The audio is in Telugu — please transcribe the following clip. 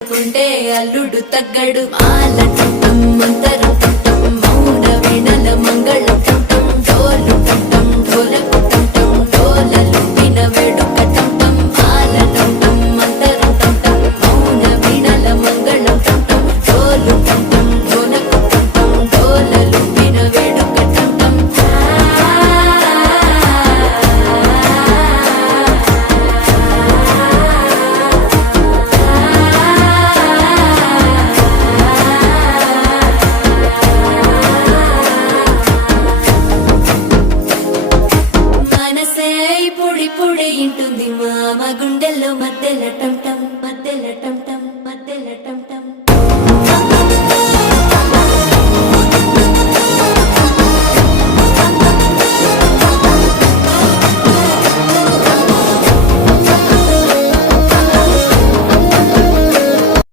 కుంటే అల్లుడు తగ్గడు మాల చుట్టం మంతరు చుట్టం మౌన వీణల మంగళ చుట్టం డోలు చుట్టం డోలకు చుట్టం డోలలు విన వేడు